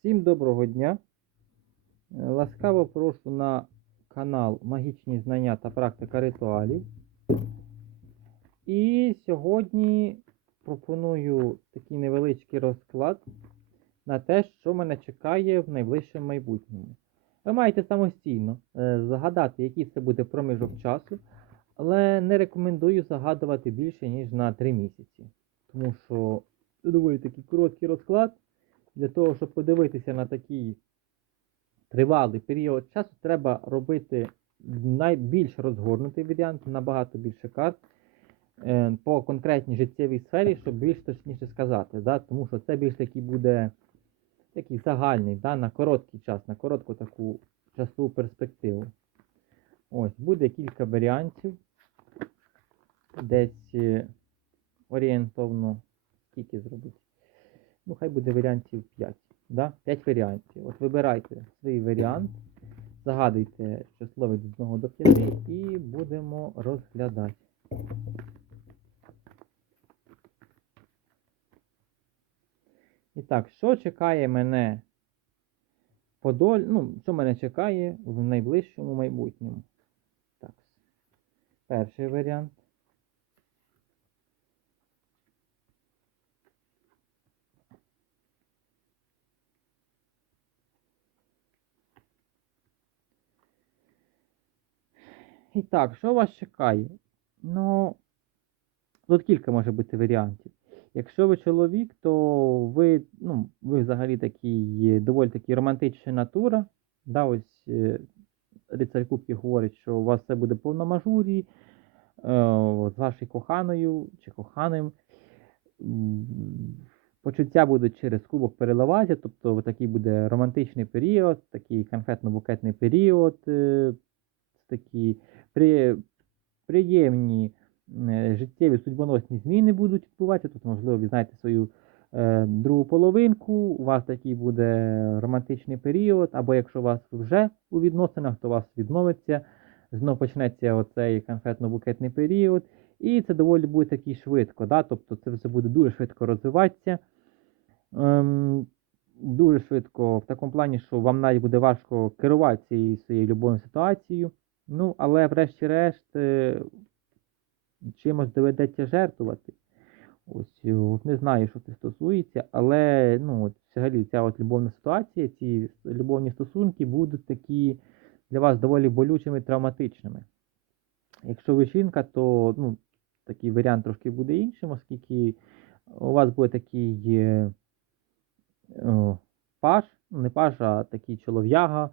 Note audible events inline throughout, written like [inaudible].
Всім доброго дня! Е, Ласкаво прошу на канал Магічні знання та практика ритуалів. І сьогодні пропоную такий невеличкий розклад на те, що мене чекає в найближчому майбутньому. Ви маєте самостійно е, загадати, який це буде проміжок часу, але не рекомендую загадувати більше, ніж на 3 місяці. Тому що це доволі такий короткий розклад. Для того, щоб подивитися на такий тривалий період часу, треба робити найбільш розгорнутий варіант, набагато більше карт е, по конкретній життєвій сфері, щоб більш точніше сказати. Да? Тому що це більш такий буде такий загальний, да? на короткий час, на коротку таку часову перспективу. Ось, буде кілька варіантів. Десь е, орієнтовно скільки зробити. Ну, хай буде варіантів 5. Да? 5 варіантів. От вибирайте свій варіант, загадуйте число від 1 до 5 і будемо розглядати. І так, що чекає мене по доль... ну, що мене чекає в найближчому майбутньому? Так. Перший варіант. І так, що вас чекає? Ну, тут кілька може бути варіантів. Якщо ви чоловік, то ви, ну, ви взагалі такий доволі таки романтична натура. Да, ось е, рицарь Кубків говорить, що у вас все буде повно мажурі, е, з вашою коханою чи коханим. Почуття будуть через кубок переливатися, тобто такий буде романтичний період, такий конфетно-букетний період, е, такі при, приємні е, життєві судьбоносні зміни будуть відбуватися. Тут, можливо, ви знаєте свою е, другу половинку, у вас такий буде романтичний період, або якщо у вас вже у відносинах, то у вас відновиться, знов почнеться оцей конфетно-букетний період. І це доволі буде такий швидко, да? тобто це все буде дуже швидко розвиватися. Ем, дуже швидко в такому плані, що вам навіть буде важко керувати цією своєю любовною ситуацією. Ну, але врешті-решт е, чимось доведеться жертвувати. Ось, е, от не знаю, що це стосується, але ну, от, взагалі ця от любовна ситуація, ці любовні стосунки будуть такі для вас доволі болючими травматичними. Якщо ви жінка, то ну, такий варіант трошки буде іншим, оскільки у вас буде такий е, о, паж, ну, не паж, а такий чолов'яга,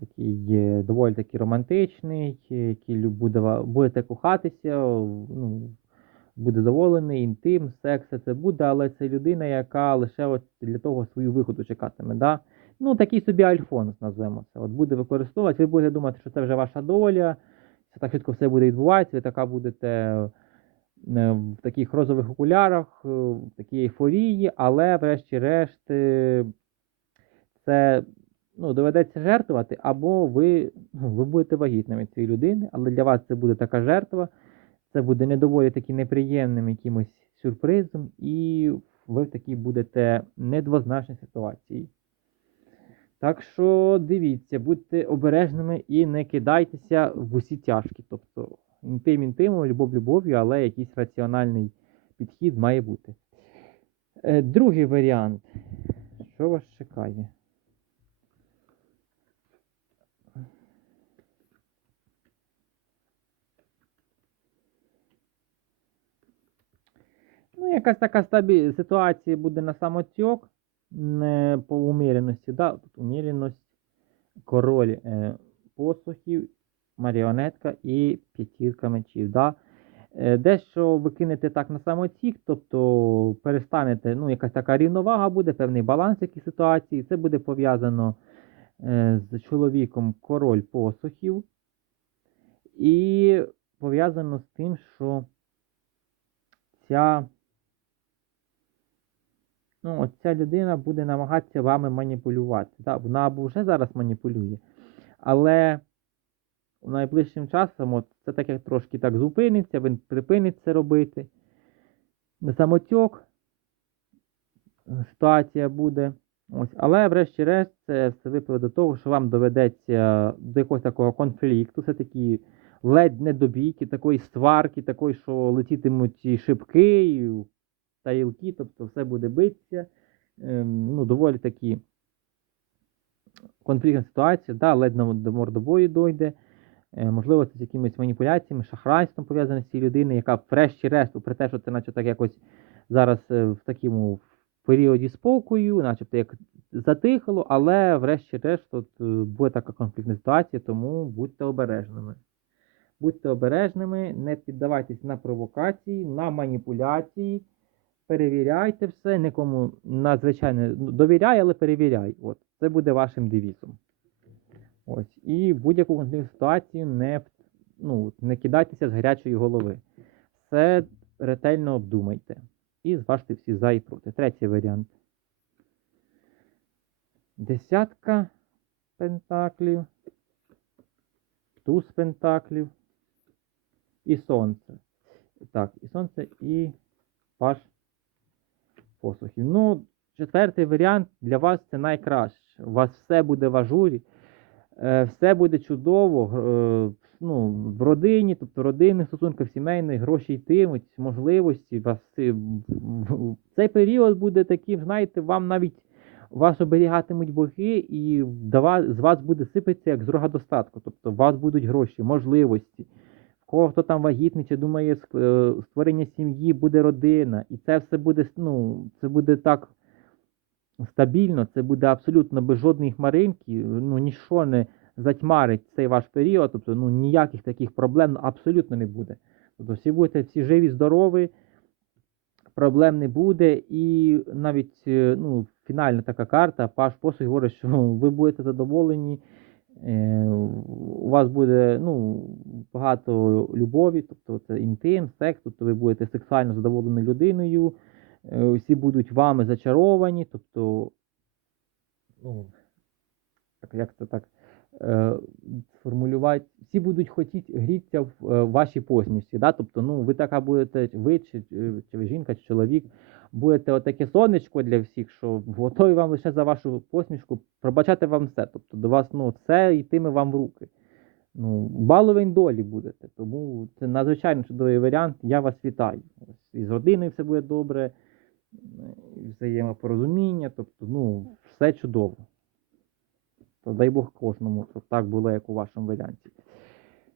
такий е, доволі таки романтичний, який буде, будете кохатися, ну, буде задоволений, інтим, секс, це буде, але це людина, яка лише от для того свою виходу чекатиме. Да? Ну, такий собі альфонс, назвемо це. От буде використовувати, ви будете думати, що це вже ваша доля, це так швидко все буде відбуватися, ви така будете е, в таких розових окулярах, е, в такій ейфорії, але врешті-решт це ну, доведеться жертвувати, або ви, ну, ви будете вагітними цієї людини, але для вас це буде така жертва, це буде не доволі таки неприємним якимось сюрпризом, і ви в такій будете недвозначній ситуації. Так що дивіться, будьте обережними і не кидайтеся в усі тяжкі. Тобто інтим інтимом, любов любов'ю, але якийсь раціональний підхід має бути. Е, Другий варіант. Що вас чекає? Ну, якась така стабі... ситуація буде на самотьок, не по уміряності. Да? Тут уміряність, король е, посухів, маріонетка і п'ятірка мечів. Да? Е, Дещо ви кинете так на самотік, тобто перестанете, ну, якась така рівновага буде, певний баланс якій ситуації. Це буде пов'язано е, з чоловіком король посухів. І пов'язано з тим, що ця, ну, от ця людина буде намагатися вами маніпулювати. Да? Вона або вже зараз маніпулює, але найближчим часом от, це так як трошки так зупиниться, він припинить це робити. Самотьок ситуація буде. Ось, але врешті-решт це все випливе до того, що вам доведеться до якогось такого конфлікту, все таки ледь не до бійки, такої сварки, такої, що летітимуть і шибки, і тарілки, тобто все буде битися. Ем, ну, доволі такі конфліктна ситуація, да, ледь до мордобою дойде. Е, Можливо, це з якимись маніпуляціями, шахрайством пов'язане з цією людиною, яка врешті-решт, попри те, що це наче так якось зараз е, в такому періоді спокою, начебто як затихало, але врешті-решт от, е, буде така конфліктна ситуація, тому будьте обережними. Будьте обережними, не піддавайтесь на провокації, на маніпуляції, перевіряйте все, нікому надзвичайно ну, довіряй, але перевіряй. От, це буде вашим девізом. Ось. І будь-яку ситуацію не, ну, не кидайтеся з гарячої голови. Все ретельно обдумайте. І зважте всі за і проти. Третій варіант. Десятка пентаклів, туз пентаклів і сонце. Так, і сонце, і паш посухів. Ну, четвертий варіант для вас це найкраще. У вас все буде в ажурі, е, все буде чудово. е, Ну, в родині, тобто родинних стосунках, сімейних, гроші йтимуть, можливості. Вас, в- в- цей період буде таким, знаєте, вам навіть вас оберігатимуть боги, і з вас буде сипатися як з рога достатку. Тобто у вас будуть гроші, можливості. Кого хто там вагітний чи думає е, створення сім'ї, буде родина. І це все буде, ну, це буде так стабільно, це буде абсолютно без жодної хмаринки, ну ніщо не затьмарить цей ваш період, тобто ну, ніяких таких проблем абсолютно не буде. Тобто всі будете всі живі, здорові, проблем не буде, і навіть е, ну, фінальна така карта, Паш Посух говорить, що [laughs] ви будете задоволені, у вас буде ну, багато любові, тобто це інтим, секс, тобто ви будете сексуально задоволеною людиною, е, всі будуть вами зачаровані, тобто, ну, так, як це так е, сформулювати, всі будуть хотіти грітися в е, вашій посмішці. Да? Тобто, ну, ви така будете, ви чи, чи ви жінка, чи чоловік, будете отаке сонечко для всіх, що готові вам лише за вашу посмішку пробачати вам все. Тобто до вас ну, все йтиме вам в руки. Ну, баловень долі будете. Тому це надзвичайно чудовий варіант. Я вас вітаю. І з родиною все буде добре, взаємопорозуміння, тобто, ну, все чудово. То дай Бог кожному, щоб так було, як у вашому варіанті.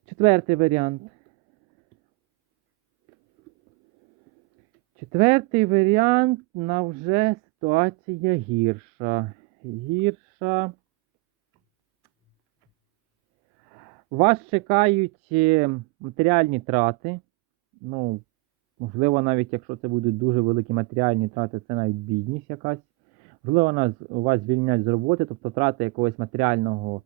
Четвертий варіант. Четвертий варіант на вже ситуація гірша. Гірша. Вас чекають е, матеріальні трати. Ну, можливо, навіть якщо це будуть дуже великі матеріальні трати, це навіть бідність якась. Можливо, нас, вас звільнять з роботи, тобто трати якогось матеріального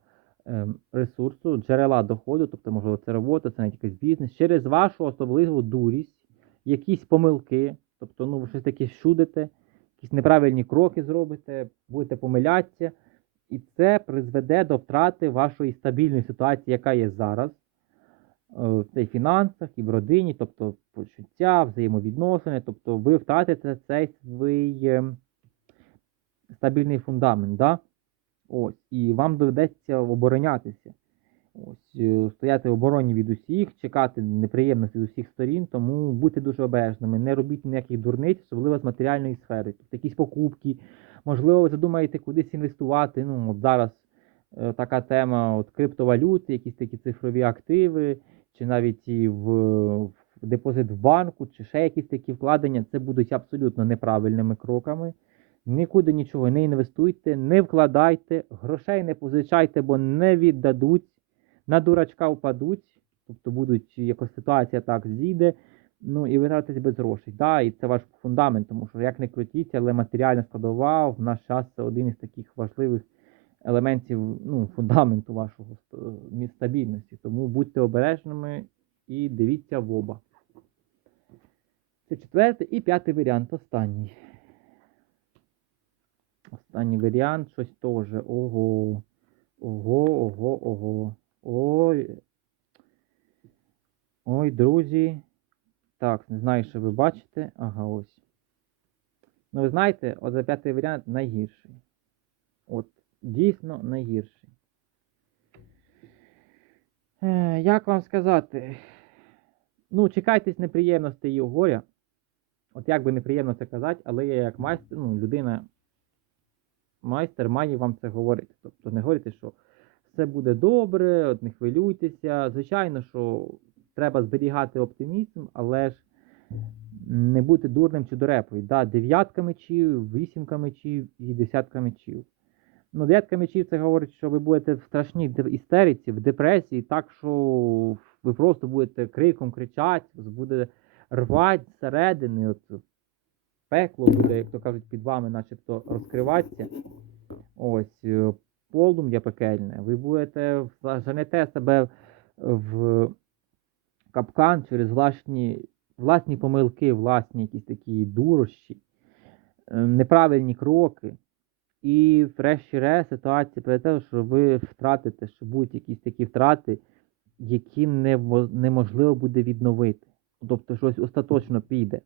ем, ресурсу, джерела доходу, тобто, можливо, це робота, це навіть якийсь бізнес, через вашу особливу дурість, якісь помилки, тобто, ну, ви щось таке щудите, якісь неправильні кроки зробите, будете помилятися, і це призведе до втрати вашої стабільної ситуації, яка є зараз. е, Це в фінансах, і в родині, тобто почуття, взаємовідносини, тобто ви втратите цей свій ем, стабільний фундамент, да? Ось, і вам доведеться оборонятися. Ось, е, стояти в обороні від усіх, чекати неприємності з усіх сторін, тому будьте дуже обережними, не робіть ніяких дурниць, особливо з матеріальної сфери. Тобто якісь покупки, можливо, ви задумаєте кудись інвестувати. Ну, от зараз е, така тема от криптовалюти, якісь такі цифрові активи, чи навіть і в, в депозит в банку, чи ще якісь такі вкладення, це будуть абсолютно неправильними кроками. Нікуди нічого не інвестуйте, не вкладайте, грошей не позичайте, бо не віддадуть, на дурачка впадуть, тобто будуть якась ситуація так зійде, ну і ви тратите без грошей. Да, і це ваш фундамент, тому що як не крутіться, але матеріальна складова в наш час це один із таких важливих елементів ну, фундаменту вашого стабільності. Тому будьте обережними і дивіться в оба. Це четвертий і п'ятий варіант, останній. Останній варіант, щось теж. Ого. Ого, ого, ого. Ой. Ой, друзі. Так, не знаю, що ви бачите. Ага, ось. Ну, ви знаєте, от за п'ятий варіант найгірший. От дійсно найгірший. Е, як вам сказати? Ну, чекайтесь неприємностей і горя. От як би неприємно це казати, але я як майстер, ну, людина, майстер має вам це говорити. Тобто не говорити, що все буде добре, от не хвилюйтеся. Звичайно, що треба зберігати оптимізм, але ж не бути дурним чи дурепою. Да, дев'ятка мечів, вісімка мечів і десятка мечів. Ну, дев'ятка мечів це говорить, що ви будете в страшній істериці, в депресії, так що ви просто будете криком кричати, буде рвати зсередини, от пекло буде, як то кажуть, під вами, начебто розкриватися. Ось е, полум'я пекельне. Ви будете заженете себе в капкан через власні, власні помилки, власні якісь такі дурощі, е, неправильні кроки. І врешті-решт ситуація про те, що ви втратите, що будуть якісь такі втрати, які неможливо буде відновити. Тобто щось остаточно піде.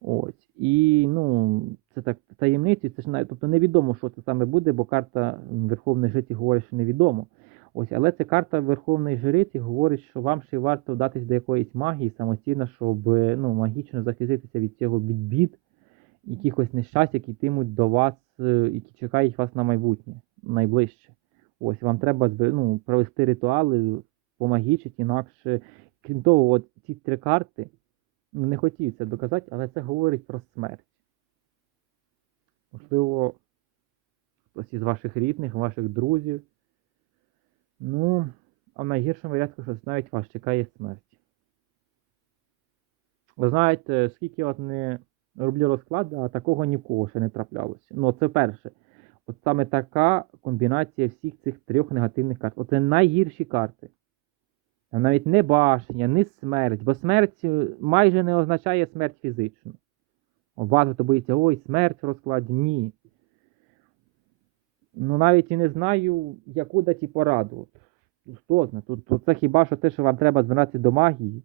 Ось. І ну, це так таємниці, це ж навіть, тобто невідомо, що це саме буде, бо карта Верховної Жриці говорить, що невідомо. Ось, але ця карта Верховної Жриці говорить, що вам ще варто вдатись до якоїсь магії самостійно, щоб ну, магічно захиститися від цього бід, якихось нещасть, які йтимуть до вас, е, які чекають вас на майбутнє, найближче. Ось вам треба ну, провести ритуали, помагічити, інакше. Крім того, от ці три карти, не хотів це доказати, але це говорить про смерть. Можливо, хтось із ваших рідних, ваших друзів. Ну, а в найгіршому варіанті, що навіть вас чекає смерть. Ви знаєте, скільки от не роблю розклад, а такого ні в кого ще не траплялося. Ну, це перше. От саме така комбінація всіх цих трьох негативних карт. Оце найгірші карти. Навіть не башня, не смерть, бо смерть е, майже не означає смерть фізичну. Багато боїться, ой, смерть в розкладі. Ні. Ну навіть і не знаю, яку дати пораду. Хто знає? Тут, тут це хіба що те, що вам треба звертатися до магії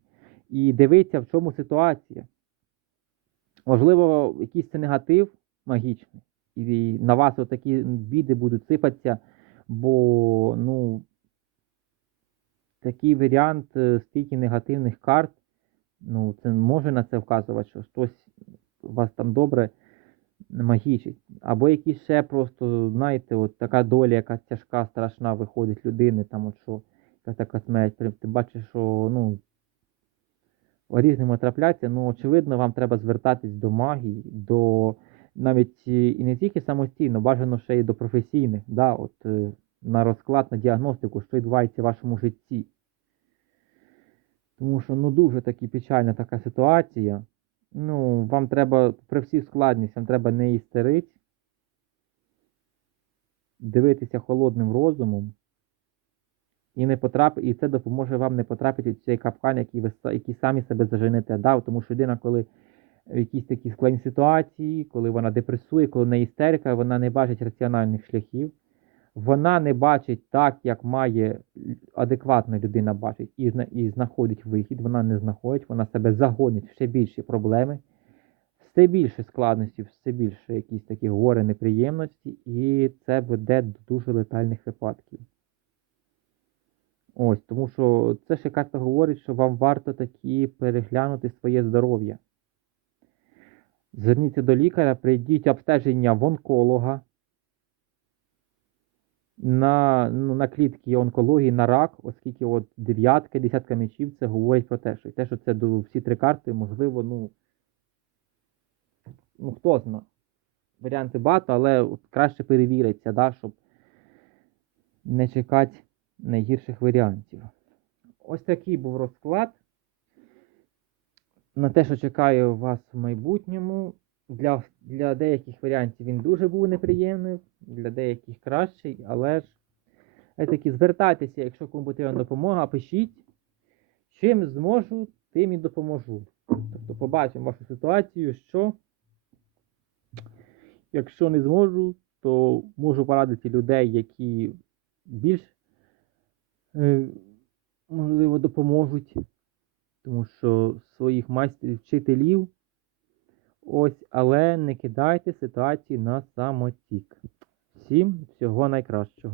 і дивитися, в чому ситуація. Можливо, якийсь це негатив магічний, і на вас такі біди будуть сипатися, бо ну, такий варіант, е, стільки негативних карт, ну, це може на це вказувати, що хтось у вас там добре магічить. Або якісь ще просто, знаєте, от така доля, яка тяжка, страшна виходить людини, там от що, якась така смерть. Ти бачиш, що ну, різними трапляться, ну, очевидно, вам треба звертатись до магії, до навіть і не тільки самостійно, бажано ще й до професійних, да, от, е, на розклад, на діагностику, що відбувається в вашому житті. Тому що ну дуже таки печальна така ситуація. Ну, вам треба, при всій складність, вам треба не істерить, дивитися холодним розумом, і не потрап... і це допоможе вам не потрапити в цей капкан, який ви який самі себе заженете. Да? Тому що людина, коли в якійсь такій складній ситуації, коли вона депресує, коли в неї істерика, вона не бачить раціональних шляхів, вона не бачить так, як має адекватна людина бачить, і, знаходить вихід, вона не знаходить, вона себе загонить в ще більші проблеми, все більше складностей, все більше якісь такі гори неприємності, і це веде до дуже летальних випадків. Ось, тому що це ще карта говорить, що вам варто таки переглянути своє здоров'я. Зверніться до лікаря, прийдіть обстеження в онколога. На, ну, на клітки онкології, на рак, оскільки от дев'ятка, десятка мечів це говорить про те, що те, що це всі три карти, можливо, ну, ну хто знає. Варіанти багато, але от краще перевіриться, да, щоб не чекати найгірших варіантів. Ось такий був розклад. На те, що чекає вас в майбутньому. Для, для деяких варіантів він дуже був неприємний, для деяких кращий, але ж таки звертайтеся, якщо кому потрібна допомога, пишіть. Чим зможу, тим і допоможу. Тобто побачимо вашу ситуацію, що якщо не зможу, то можу порадити людей, які більш е, можливо допоможуть, тому що своїх майстрів, вчителів. Ось, але не кидайте ситуації на самотік. Всім всього найкращого.